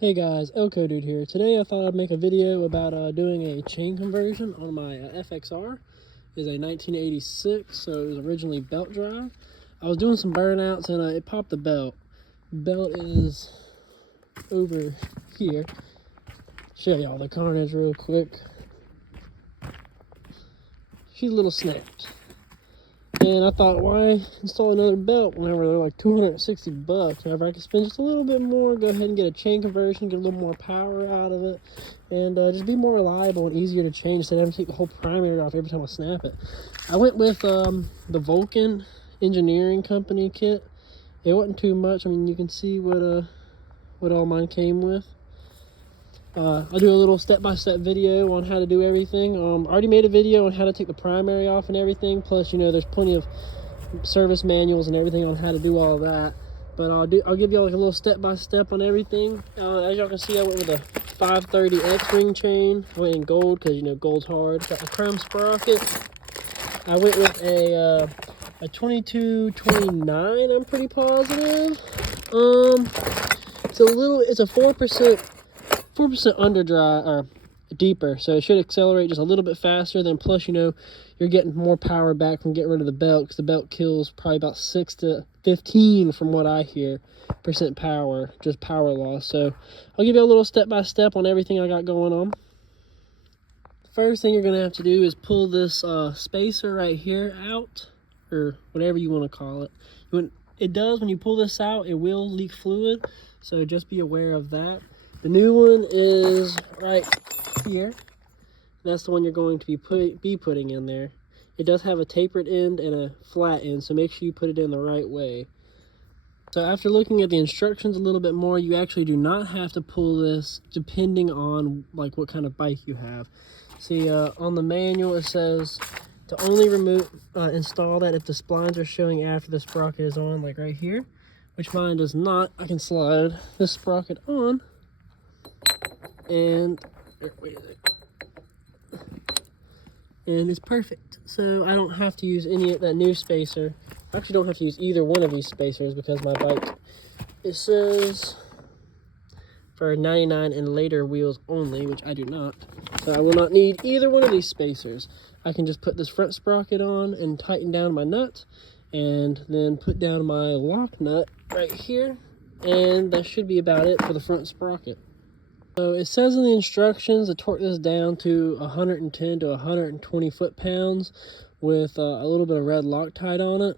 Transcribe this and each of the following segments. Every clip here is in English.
Hey guys, Elko Dude here. Today I thought I'd make a video about doing a chain conversion on my FXR. It's a 1986, so it was originally belt drive. I was doing some burnouts and it popped the belt. Belt is over here. Show y'all the carnage real quick. She's a little snapped. And I thought, why install another belt whenever they're like 260 bucks? Whenever I can spend just a little bit more, go ahead and get a chain conversion, get a little more power out of it, and just be more reliable and easier to change instead of having to take the whole primary off every time I snap it. I went with the Vulcan Engineering Company kit. It wasn't too much. I mean, you can see what all mine came with. I'll do a little step-by-step video on how to do everything. I already made a video on how to take the primary off and everything. Plus, you know, there's plenty of service manuals and everything on how to do all that. But I'll give y'all like a little step-by-step on everything. As y'all can see, I went with a 530 X-ring chain. I went in gold because, you know, gold's hard. Got my chrome sprocket. I went with a 2229, I'm pretty positive. It's a 4% under dry or deeper, so it should accelerate just a little bit faster. Then plus, you know, you're getting more power back from getting rid of the belt, because the belt kills probably about 6 to 15 from what I hear percent power, just power loss. So I'll give you a little step-by-step on everything I got going on. First thing you're gonna have to do is pull this spacer right here out, or whatever you want to call it. When you pull this out, it will leak fluid, so just be aware of that. The new one is right here. That's the one you're going to be putting in there. It does have a tapered end and a flat end, so make sure you put it in the right way. So after looking at the instructions a little bit more, you actually do not have to pull this depending on like what kind of bike you have. See, on the manual it says to only install that if the splines are showing after the sprocket is on, like right here, which mine does not. I can slide this sprocket on. And it's perfect. So I don't have to use any of that new spacer. I actually don't have to use either one of these spacers because my bike, it says for 99 and later wheels only, which I do not. So I will not need either one of these spacers. I can just put this front sprocket on and tighten down my nut, and then put down my lock nut right here, and that should be about it for the front sprocket. So it says in the instructions to torque this down to 110 to 120 foot-pounds with a little bit of red Loctite on it.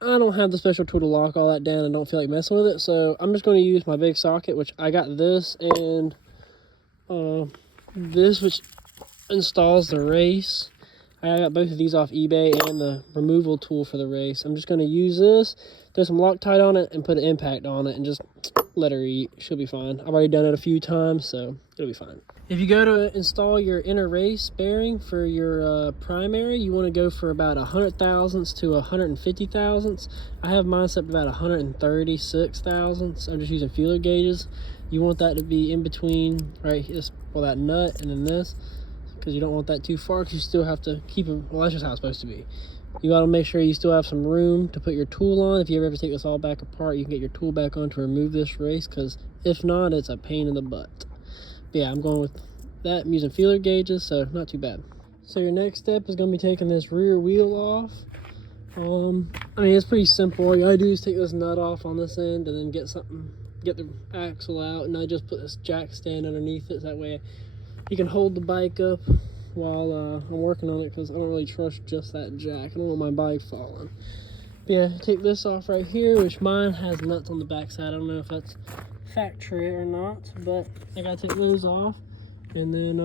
I don't have the special tool to lock all that down and don't feel like messing with it, so I'm just going to use my big socket, which I got this, and this, which installs the race. I got both of these off eBay and the removal tool for the race. I'm just going to use this, throw some Loctite on it, and put an impact on it, and just let her eat. She'll be fine. I've already done it a few times, so it'll be fine. If you go to install your inner race bearing for your primary, you want to go for about 100 thousandths to 150 thousandths. I have mine set to about 136 thousandths. I'm just using feeler gauges. You want that to be in between, right here, well, that nut and then this, because you don't want that too far, because you still have to keep it, well, that's just how it's supposed to be. You got to make sure you still have some room to put your tool on. If you ever take this all back apart, you can get your tool back on to remove this race, because if not, it's a pain in the butt. But yeah, I'm going with that. I'm using feeler gauges, so not too bad. So your next step is going to be taking this rear wheel off. I mean, it's pretty simple. All you gotta do is take this nut off on this end, and then get the axle out, and I just put this jack stand underneath it, so that way you can hold the bike up while I'm working on it, because I don't really trust just that jack. I don't want my bike falling. But yeah, take this off right here, which mine has nuts on the back side. I don't know if that's factory or not, but I gotta take those off, and then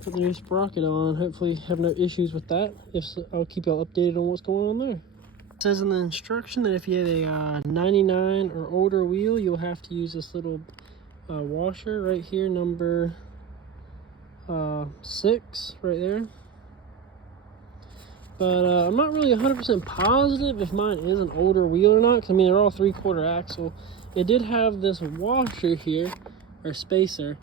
put the new sprocket on. Hopefully have no issues with that. If so, I'll keep y'all updated on what's going on there. It says in the instruction that if you have a 99 or older wheel, you'll have to use this little washer right here, number 6 right there. But I'm not really 100% positive if mine is an older wheel or not, because I mean, they're all 3/4 axle. It did have this washer here, or spacer,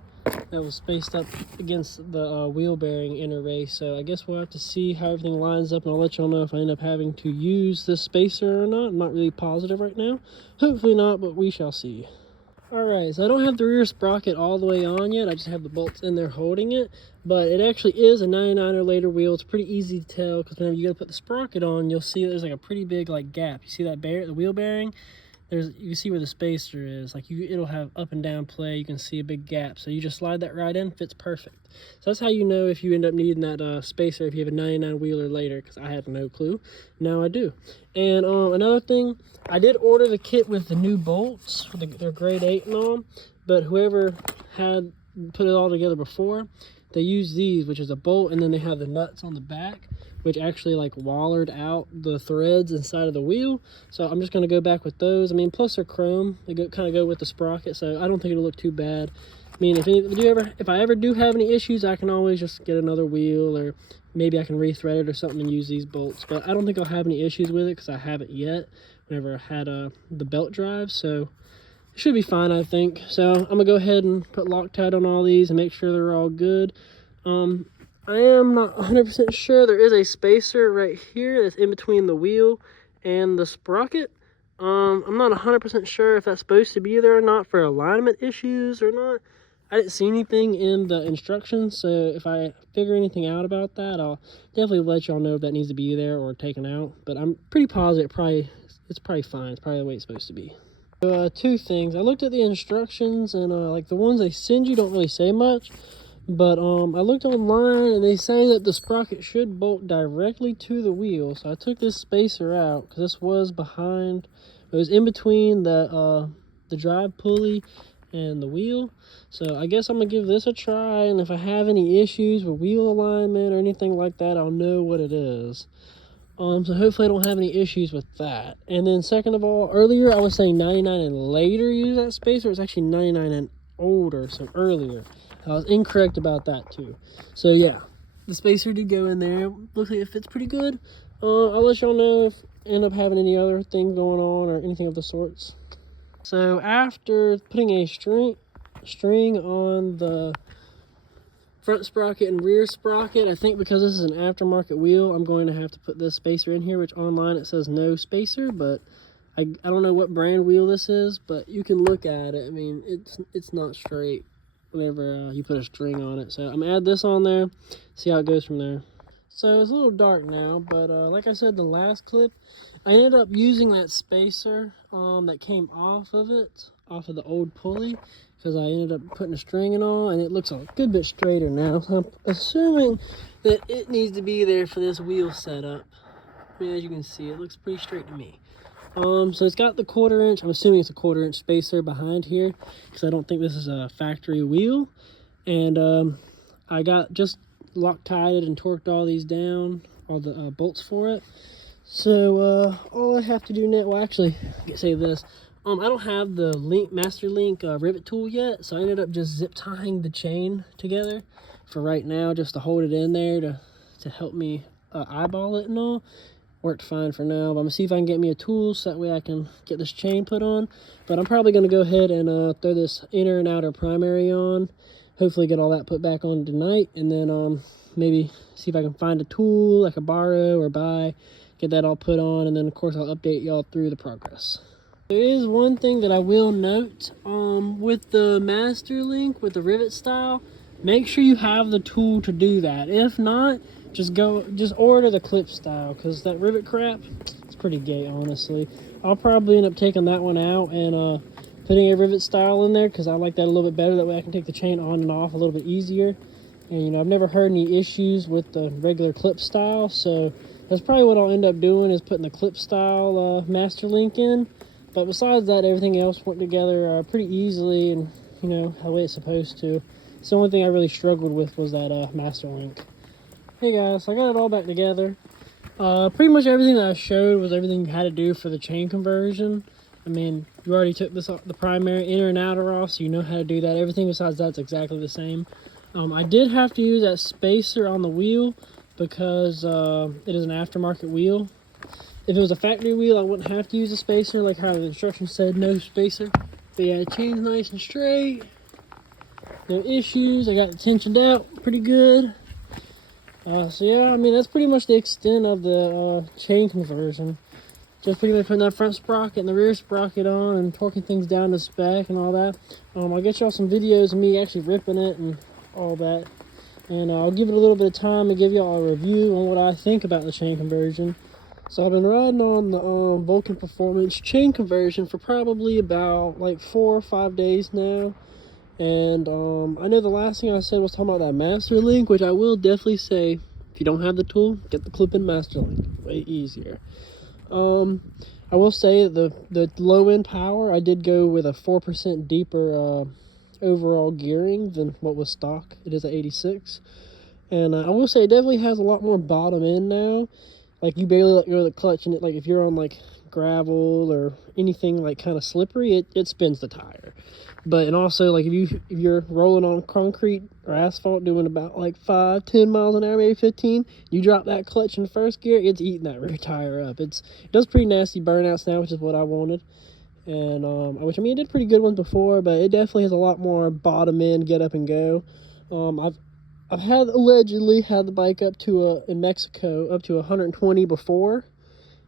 that was spaced up against the wheel bearing inner race. So I guess we'll have to see how everything lines up, and I'll let y'all know if I end up having to use this spacer or not. I'm not really positive right now. Hopefully not, but we shall see. Alright, so I don't have the rear sprocket all the way on yet. I just have the bolts in there holding it. But it actually is a 99 or later wheel. It's pretty easy to tell because whenever you go to put the sprocket on, you'll see there's like a pretty big like gap. You see that the wheel bearing? You can see where the spacer is. Like it'll have up and down play. You can see a big gap. So you just slide that right in, fits perfect. So that's how you know if you end up needing that spacer if you have a 99 wheeler later, because I had no clue. Now I do. And another thing, I did order the kit with the new bolts. They're grade 8 and all. But whoever had put it all together before, they use these, which is a bolt, and then they have the nuts on the back, which actually like wallered out the threads inside of the wheel. So I'm just going to go back with those. I mean, plus they're chrome. They kind of go with the sprocket, so I don't think it'll look too bad. I mean, if I ever do have any issues, I can always just get another wheel, or maybe I can rethread it or something and use these bolts. But I don't think I'll have any issues with it because I haven't yet whenever I had the belt drive. So it should be fine, I think. So I'm going to go ahead and put Loctite on all these and make sure they're all good. I am not 100% sure. There is a spacer right here that's in between the wheel and the sprocket. I'm not 100% sure if that's supposed to be there or not for alignment issues or not. I didn't see anything in the instructions, so if I figure anything out about that, I'll definitely let y'all know if that needs to be there or taken out. But I'm pretty positive it's probably fine. It's probably the way it's supposed to be. So, two things. I looked at the instructions, and like the ones they send you don't really say much. But I looked online and they say that the sprocket should bolt directly to the wheel. So I took this spacer out because this was behind, it was in between the drive pulley and the wheel. So I guess I'm gonna give this a try, and if I have any issues with wheel alignment or anything like that, I'll know what it is. So hopefully I don't have any issues with that. And then second of all, earlier I was saying 99 and later use that spacer. It's actually 99 and older, so earlier. I was incorrect about that too. So yeah, the spacer did go in there. Looks like it fits pretty good. I'll let y'all know if I end up having any other thing going on or anything of the sorts. So after putting a string on the front sprocket and rear sprocket, I think because this is an aftermarket wheel, I'm going to have to put this spacer in here, which online it says no spacer, but I don't know what brand wheel this is, but you can look at it. I mean, it's not straight whenever you put a string on it. So I'm gonna add this on there, see how it goes from there. So it's a little dark now, but like I said in the last clip, I ended up using that spacer that came off of the old pulley, because I ended up putting a string and all, and it looks a good bit straighter now. So I'm assuming that it needs to be there for this wheel setup. I mean, as you can see, it looks pretty straight to me. So it's got the 1/4 inch, I'm assuming it's a 1/4 inch spacer behind here, because I don't think this is a factory wheel. And I got just Loctited and torqued all these down, all the bolts for it. So all I have to do now, well actually, I can say this, I don't have the Master Link rivet tool yet, so I ended up just zip tying the chain together for right now, just to hold it in there to help me eyeball it and all. Worked fine for now, but I'm gonna see if I can get me a tool so that way I can get this chain put on. But I'm probably gonna go ahead and throw this inner and outer primary on, hopefully get all that put back on tonight, and then maybe see if I can find a tool I could borrow or buy, get that all put on, and then of course I'll update y'all through the progress. There is one thing that I will note with the Master Link, with the rivet style, make sure you have the tool to do that. If not, just order the clip style, because that rivet crap, it's pretty gay, honestly. I'll probably end up taking that one out and putting a rivet style in there, because I like that a little bit better. That way I can take the chain on and off a little bit easier. And you know, I've never heard any issues with the regular clip style, so that's probably what I'll end up doing, is putting the clip style Master Link in. But besides that, everything else went together pretty easily, and you know, the way it's supposed to. So the only thing I really struggled with was that Master Link. Hey guys, so I got it all back together. Pretty much everything that I showed was everything you had to do for the chain conversion. I mean, you already took the primary inner and outer off, so you know how to do that. Everything besides that's exactly the same. I did have to use that spacer on the wheel because it is an aftermarket wheel. If it was a factory wheel, I wouldn't have to use a spacer, like how the instructions said, no spacer. But yeah, the chain's nice and straight. No issues. I got it tensioned out pretty good. So yeah, I mean, that's pretty much the extent of the chain conversion. Just pretty much putting that front sprocket and the rear sprocket on and torquing things down to spec and all that. I'll get y'all some videos of me actually ripping it and all that. And I'll give it a little bit of time and give y'all a review on what I think about the chain conversion. So I've been riding on the Vulcan Performance chain conversion for probably about like 4 or 5 days now. And I know the last thing I said was talking about that master link, which I will definitely say, if you don't have the tool, get the clip-in master link. Way easier. I will say the low end power, I did go with a 4% deeper overall gearing than what was stock. It is at 86, and I will say it definitely has a lot more bottom end now. Like, you barely let go of the clutch, and it, like, if you're on like gravel or anything like kind of slippery, it spins the tire. But, and also, like, if you're rolling on concrete or asphalt doing about like 5-10 miles an hour, maybe 15, you drop that clutch in first gear, it's eating that rear tire up. It does pretty nasty burnouts now, which is what I wanted. And which, I mean, it did pretty good ones before, but it definitely has a lot more bottom end get up and go. I've allegedly had the bike up to in Mexico up to 120 before,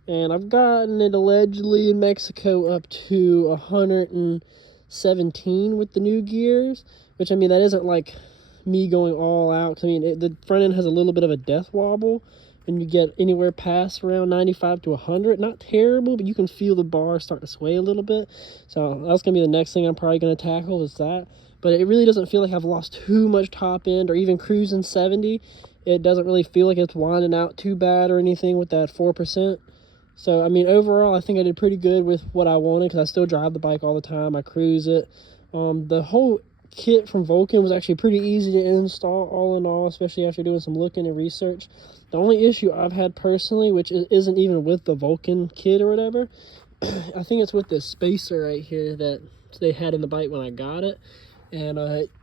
and I've gotten it allegedly in Mexico up to 117 with the new gears, which, I mean, that isn't like me going all out, 'cause, I mean, the front end has a little bit of a death wobble, and you get anywhere past around 95 to 100. Not terrible, but you can feel the bar start to sway a little bit. So that's gonna be the next thing I'm probably gonna tackle, is that. But it really doesn't feel like I've lost too much top end, or even cruising 70. It doesn't really feel like it's winding out too bad or anything with that 4%. So, I mean, overall, I think I did pretty good with what I wanted, because I still drive the bike all the time. I cruise it. The whole kit from Vulcan was actually pretty easy to install, all in all, especially after doing some looking and research. The only issue I've had personally, which isn't even with the Vulcan kit or whatever, I think it's with this spacer right here that they had in the bike when I got it. And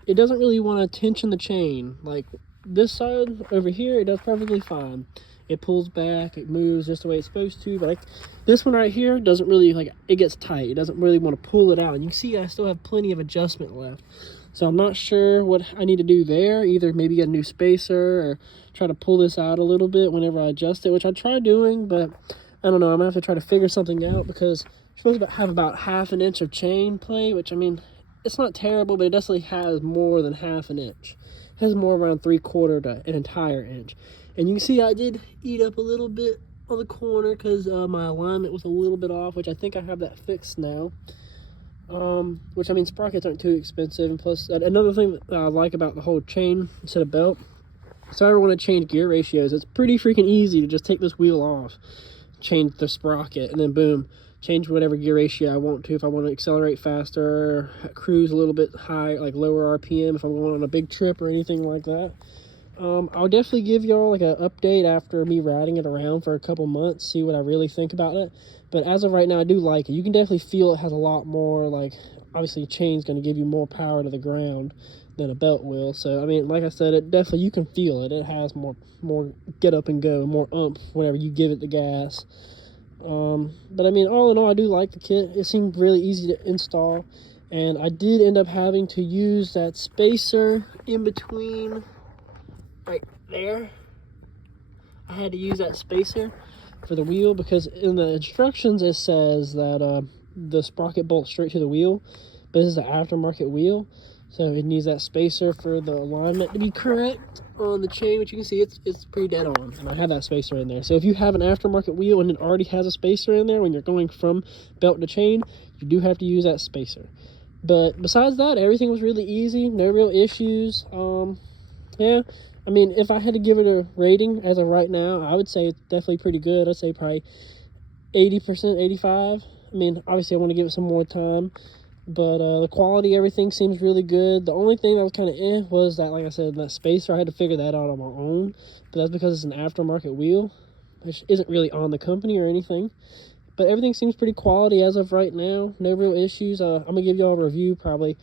it doesn't really want to tension the chain. Like, this side over here, it does perfectly fine. It pulls back, it moves just the way it's supposed to. But like this one right here doesn't really, like, it gets tight. It doesn't really want to pull it out. And you can see I still have plenty of adjustment left. So I'm not sure what I need to do there. Either maybe get a new spacer or try to pull this out a little bit whenever I adjust it, which I try doing, but I don't know. I'm gonna have to try to figure something out, because you're supposed to have about ½ an inch of chain play, which, I mean, it's not terrible, but it definitely has more than ½ an inch. It has more around 3/4 to an entire inch. And you can see I did eat up a little bit on the corner because my alignment was a little bit off, which I think I have that fixed now. Which, I mean, sprockets aren't too expensive, and plus another thing that I like about the whole chain instead of belt, so I ever want to change gear ratios, it's pretty freaking easy to just take this wheel off, change the sprocket, and then boom, change whatever gear ratio I want to. If I want to accelerate faster, cruise a little bit high, like lower RPM, if I'm going on a big trip or anything like that. I'll definitely give y'all like an update after me riding it around for a couple months, see what I really think about it. But as of right now, I do like it. You can definitely feel it has a lot more, like, obviously chain's going to give you more power to the ground than a belt will. So, I mean, like I said, it definitely, you can feel it. It has more get up and go, more oomph whenever you give it the gas. But I mean, all in all, I do like the kit. It seemed really easy to install, and I did end up having to use that spacer in between right there. I had to use that spacer for the wheel, because in the instructions it says that the sprocket bolts straight to the wheel, but this is an aftermarket wheel, so it needs that spacer for the alignment to be correct on the chain, which you can see it's pretty dead on, and I have that spacer in there. So if you have an aftermarket wheel and it already has a spacer in there when you're going from belt to chain, you do have to use that spacer. But besides that, everything was really easy, no real issues. Yeah, I mean, if I had to give it a rating as of right now, I would say it's definitely pretty good. I'd say probably 80%, 85. I mean, obviously I want to give it some more time, but the quality, everything seems really good. The only thing that was kind of was that, like I said, that spacer, I had to figure that out on my own, but that's because it's an aftermarket wheel, which isn't really on the company or anything. But everything seems pretty quality as of right now. No real issues. I'm going to give y'all a review probably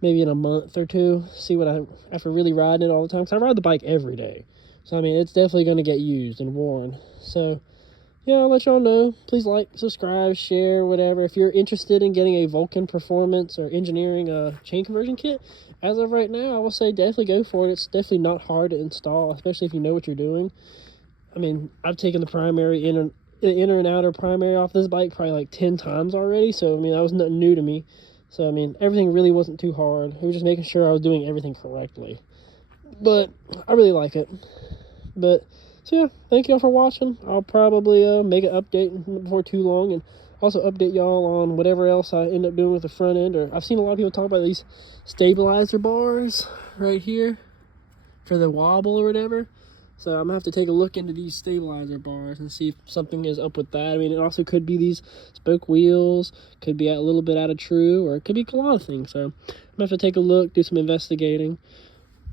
maybe in a month or two, see what after really riding it all the time, because I ride the bike every day. So, I mean, it's definitely going to get used and worn. So, yeah, I'll let y'all know. Please like, subscribe, share, whatever. If you're interested in getting a Vulcan Performance or engineering chain conversion kit, as of right now, I will say definitely go for it. It's definitely not hard to install, especially if you know what you're doing. I mean, I've taken the primary the inner and outer primary off this bike probably like 10 times already. So, I mean, that was nothing new to me. So, I mean, everything really wasn't too hard. It was just making sure I was doing everything correctly. But I really like it. But, so yeah, thank y'all for watching. I'll probably make an update before too long, and also update y'all on whatever else I end up doing with the front end. Or I've seen a lot of people talk about these stabilizer bars right here for the wobble or whatever. So I'm gonna have to take a look into these stabilizer bars and see if something is up with that. I mean, it also could be these spoke wheels, could be a little bit out of true, or it could be a lot of things. So I'm gonna have to take a look, do some investigating.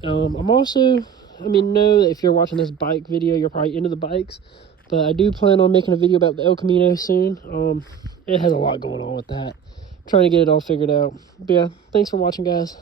I'm also, I mean, know that if you're watching this bike video, you're probably into the bikes, but I do plan on making a video about the El Camino soon. It has a lot going on with that. I'm trying to get it all figured out. But yeah, thanks for watching, guys.